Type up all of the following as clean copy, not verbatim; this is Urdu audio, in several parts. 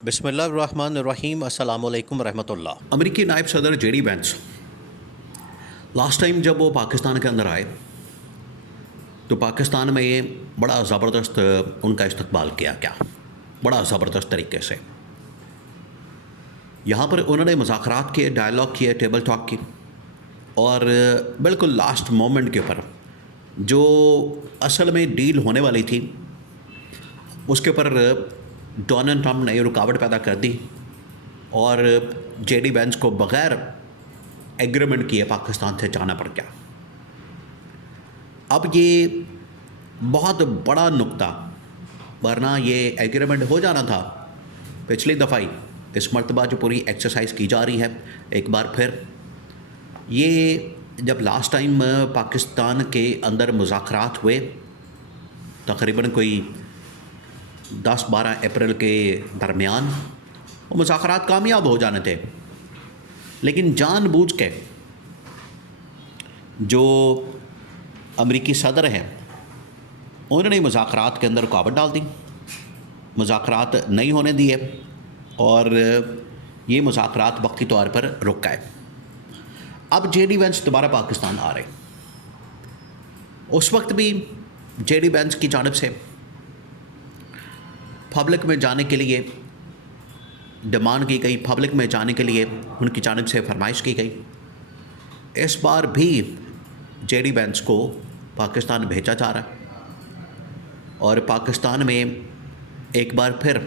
بسم اللہ الرحمن الرحیم السلام علیکم ورحمۃ اللہ۔ امریکی نائب صدر J D Vance last time جب وہ پاکستان کے اندر آئے تو پاکستان میں یہ بڑا زبردست ان کا استقبال کیا بڑا زبردست طریقے سے یہاں پر انہوں نے مذاکرات کیے، ڈائلاگ کیے، ٹیبل ٹاک کی، اور بالکل لاسٹ مومنٹ کے اوپر جو اصل میں ڈیل ہونے والی تھی اس کے اوپر ڈونلڈ ٹرمپ نے رکاوٹ پیدا کر دی اور جے ڈی وینس کو بغیر ایگریمنٹ کیے پاکستان سے جانا پڑ گیا۔ اب یہ بہت بڑا نقطہ، ورنہ یہ ایگریمنٹ ہو جانا تھا پچھلی دفعہ ہی۔ اس مرتبہ جو پوری ایکسرسائز کی جا رہی ہے ایک بار پھر، یہ جب لاسٹ ٹائم پاکستان کے اندر مذاکرات ہوئے تقریباً کوئی 10-12 اپریل کے درمیان، وہ مذاکرات کامیاب ہو جانے تھے، لیکن جان بوجھ کے جو امریکی صدر ہیں انہوں نے مذاکرات کے اندر رکاوٹ ڈال دی، مذاکرات نہیں ہونے دیے، اور یہ مذاکرات وقتی طور پر رک گئے۔ اب جے ڈی وینس دوبارہ پاکستان آ رہے۔ اس وقت بھی جے ڈی وینس کی جانب سے پبلک میں جانے کے لیے ڈیمانڈ کی گئی، پبلک میں جانے کے لیے ان کی جانب سے فرمائش کی گئی۔ اس بار بھی جے ڈی وینس کو پاکستان بھیجا جا رہا ہے، اور پاکستان میں ایک بار پھر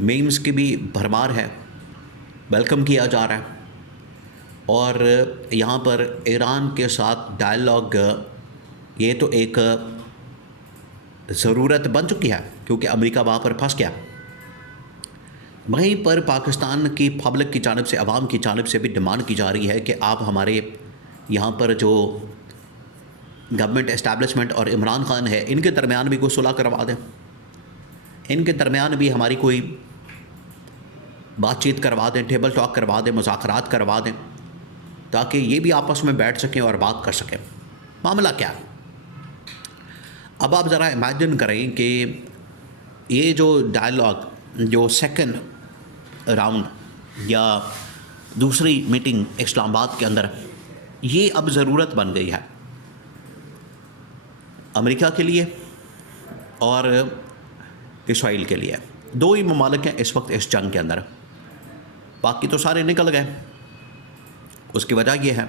میمز کی بھی بھرمار ہے، ویلکم کیا جا رہا ہے، اور یہاں پر ایران کے ساتھ ڈائلاگ یہ تو ایک ضرورت بن چکی ہے کیونکہ امریکہ وہاں پر پھنس گیا۔ وہیں پر پاکستان کی پبلک کی جانب سے، عوام کی جانب سے بھی ڈیمانڈ کی جا رہی ہے کہ آپ ہمارے یہاں پر جو گورنمنٹ اسٹیبلشمنٹ اور عمران خان ہے ان کے درمیان بھی کوئی صلح کروا دیں، ان کے درمیان بھی ہماری کوئی بات چیت کروا دیں، ٹیبل ٹاک کروا دیں، مذاکرات کروا دیں، تاکہ یہ بھی آپس میں بیٹھ سکیں اور بات کر سکیں۔ معاملہ کیا ہے؟ اب آپ ذرا امیجن کریں کہ یہ جو ڈائلاگ، جو سیکنڈ راؤنڈ یا دوسری میٹنگ اسلام آباد کے اندر، یہ اب ضرورت بن گئی ہے امریکہ کے لیے اور اسرائیل کے لیے۔ دو ہی ممالک ہیں اس وقت اس جنگ کے اندر، باقی تو سارے نکل گئے۔ اس کی وجہ یہ ہے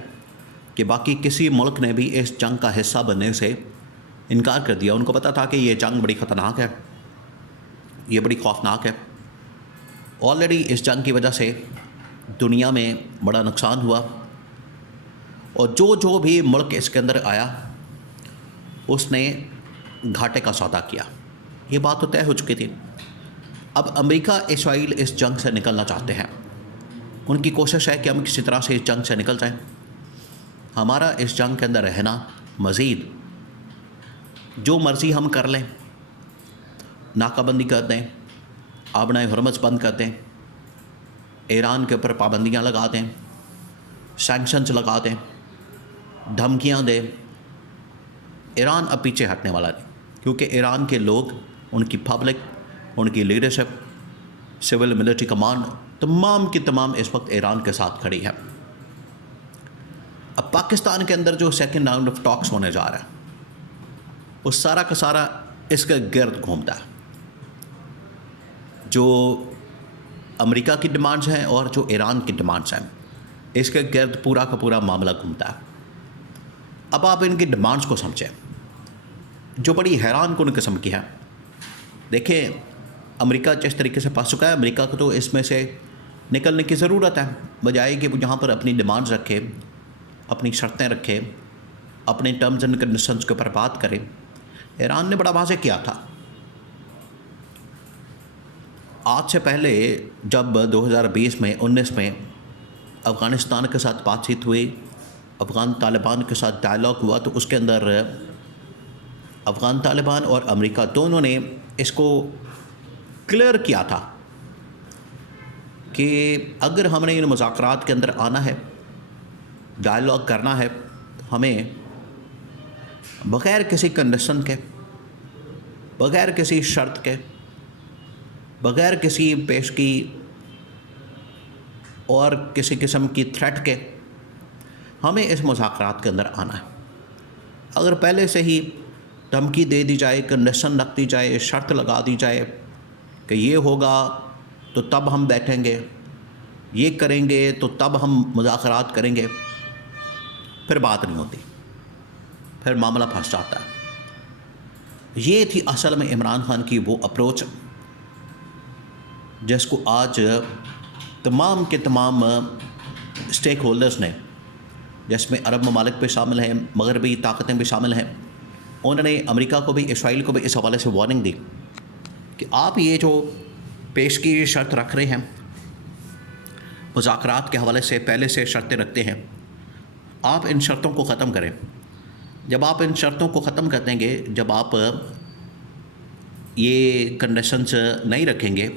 کہ باقی کسی ملک نے بھی اس جنگ کا حصہ بننے سے انکار کر دیا۔ ان کو پتہ تھا کہ یہ جنگ بڑی خطرناک ہے، یہ بڑی خوفناک ہے۔ آلریڈی اس جنگ کی وجہ سے دنیا میں بڑا نقصان ہوا، اور جو بھی ملک اس کے اندر آیا اس نے گھاٹے کا سودا کیا۔ یہ بات تو طے ہو چکی تھی۔ اب امریکہ اسرائیل اس جنگ سے نکلنا چاہتے ہیں، ان کی کوشش ہے کہ ہم کسی طرح سے اس جنگ سے نکل جائیں۔ ہمارا اس جنگ کے اندر رہنا، مزید جو مرضی ہم کر لیں، ناکہ بندی کر دیں، آبنائے حرمت بند کر دیں، ایران کے اوپر پابندیاں لگا دیں، سینکشنز لگا دیں، دھمکیاں دیں، ایران اب پیچھے ہٹنے والا نہیں، کیونکہ ایران کے لوگ، ان کی پبلک، ان کی لیڈرشپ، سول ملٹری کمانڈ، تمام کی تمام اس وقت ایران کے ساتھ کھڑی ہے۔ اب پاکستان کے اندر جو سیکنڈ راؤنڈ آف ٹاکس ہونے جا رہا ہے، وہ سارا کا سارا اس کے گرد گھومتا ہے۔ جو امریکہ کی ڈیمانڈز ہیں اور جو ایران کی ڈیمانڈز ہیں، اس کے گرد پورا کا پورا معاملہ گھومتا ہے۔ اب آپ ان کی ڈیمانڈز کو سمجھیں جو بڑی حیران کن قسم کی ہے۔ دیکھیں، امریکہ جس طریقے سے پھنس چکا ہے، امریکہ کو تو اس میں سے نکلنے کی ضرورت ہے، بجائے کہ وہ یہاں پر اپنی ڈیمانڈز رکھے، اپنی شرطیں رکھے، اپنے ٹرمز اینڈ کنڈیشنز کے اوپر بات کرے۔ ایران نے بڑا واضح کیا تھا۔ آج سے پہلے جب 2020 میں 19 میں افغانستان کے ساتھ بات چیت ہوئی، افغان طالبان کے ساتھ ڈائلاگ ہوا، تو اس کے اندر افغان طالبان اور امریکہ دونوں نے اس کو کلیئر کیا تھا کہ اگر ہم نے ان مذاکرات کے اندر آنا ہے، ڈائلاگ کرنا ہے، ہمیں بغیر کسی کنڈیشن کے، بغیر کسی شرط کے بغیر کسی پیشگی اور کسی قسم کی تھریٹ کے ہمیں اس مذاکرات کے اندر آنا ہے. اگر پہلے سے ہی دھمکی دے دی جائے، کنڈیشن رکھ دی جائے، شرط لگا دی جائے کہ یہ ہوگا تو تب ہم بیٹھیں گے، یہ کریں گے تو تب ہم مذاکرات کریں گے، پھر بات نہیں ہوتی، پھر معاملہ پھنس جاتا ہے. یہ تھی اصل میں عمران خان کی وہ اپروچ جس کو آج تمام کے تمام اسٹیک ہولڈرز نے، جس میں عرب ممالک بھی شامل ہیں، مغربی طاقتیں بھی شامل ہیں، انہوں نے امریکہ کو بھی، اسرائیل کو بھی اس حوالے سے وارننگ دی کہ آپ یہ جو پیش کی شرط رکھ رہے ہیں، مذاکرات کے حوالے سے پہلے سے شرطیں رکھتے ہیں، آپ ان شرطوں کو ختم کریں. جب آپ ان شرطوں کو ختم کر دیں گے، جب آپ یہ کنڈیشنز نہیں رکھیں گے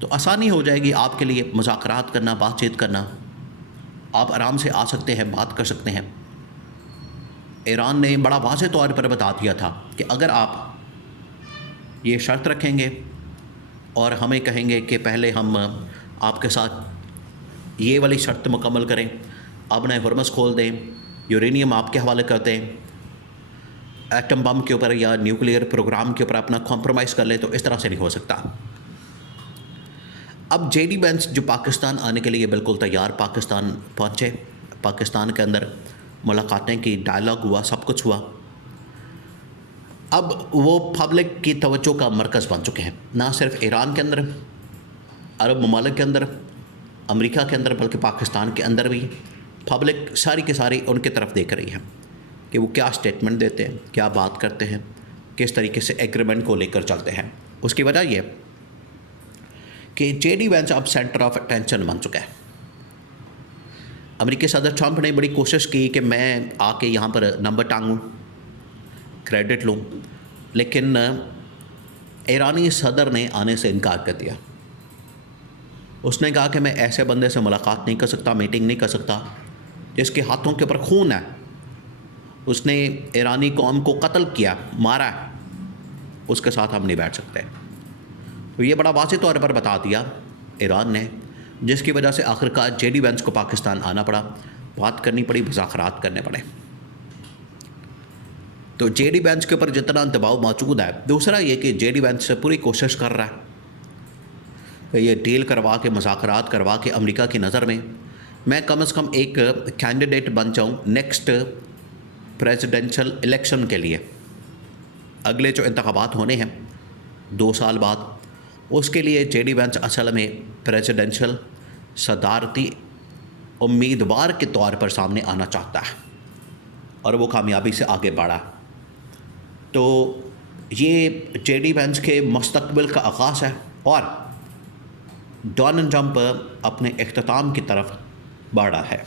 تو آسانی ہو جائے گی آپ کے لیے مذاکرات کرنا، بات چیت کرنا. آپ آرام سے آ سکتے ہیں، بات کر سکتے ہیں. ایران نے بڑا واضح طور پر بتا دیا تھا کہ اگر آپ یہ شرط رکھیں گے اور ہمیں کہیں گے کہ پہلے ہم آپ کے ساتھ یہ والی شرط مکمل کریں، اپنے ہرمز کھول دیں، یورینیم آپ کے حوالے کر دیں، ایٹم بم کے اوپر یا نیوکلیئر پروگرام کے اوپر اپنا کمپرومائز کر لیں، تو اس طرح سے نہیں ہو سکتا. اب جے ڈی وینس جو پاکستان آنے کے لیے بالکل تیار پاکستان پہنچے، پاکستان کے اندر ملاقاتیں کی، ڈائلاگ ہوا، سب کچھ ہوا. اب وہ پبلک کی توجہ کا مرکز بن چکے ہیں، نہ صرف ایران کے اندر، عرب ممالک کے اندر، امریکہ کے اندر، بلکہ پاکستان کے اندر بھی پبلک ساری کی ساری ان کی طرف دیکھ رہی ہے کہ وہ کیا سٹیٹمنٹ دیتے ہیں، کیا بات کرتے ہیں، کس طریقے سے ایگریمنٹ کو لے کر چلتے ہیں. اس کی وجہ یہ کہ جے ڈی وینس اب سینٹر آف اٹینشن بن چکا ہے. امریکی صدر ٹرمپ نے بڑی کوشش کی کہ میں آ کے یہاں پر نمبر ٹانگوں، کریڈٹ لوں، لیکن ایرانی صدر نے آنے سے انکار کر دیا. اس نے کہا کہ میں ایسے بندے سے ملاقات نہیں کر سکتا، میٹنگ نہیں کر سکتا جس کے ہاتھوں کے اوپر خون ہے، اس نے ایرانی قوم کو قتل کیا، مارا ہے، اس کے ساتھ ہم نہیں بیٹھ سکتے. تو یہ بڑا واضح طور پر بتا دیا ایران نے، جس کی وجہ سے آخرکار جے ڈی وینس کو پاکستان آنا پڑا، بات کرنی پڑی، مذاکرات کرنے پڑے. تو جے ڈی وینس کے اوپر جتنا دباؤ موجود ہے، دوسرا یہ کہ جے ڈی وینس سے پوری کوشش کر رہا ہے کہ یہ ڈیل کروا کے، مذاکرات کروا کے امریکہ کی نظر میں کم از کم ایک کینڈیڈیٹ بن جاؤں نیکسٹ پریزیڈنشل الیکشن کے لیے. اگلے جو انتخابات ہونے ہیں 2 سال بعد، اس کے لیے جے ڈی وینس اصل میں پریزیڈنشل صدارتی امیدوار کے طور پر سامنے آنا چاہتا ہے، اور وہ کامیابی سے آگے بڑھا. تو یہ جے ڈی وینس کے مستقبل کا آغاز ہے، اور ڈونلڈ ٹرمپ اپنے اختتام کی طرف بڑھ رہا ہے.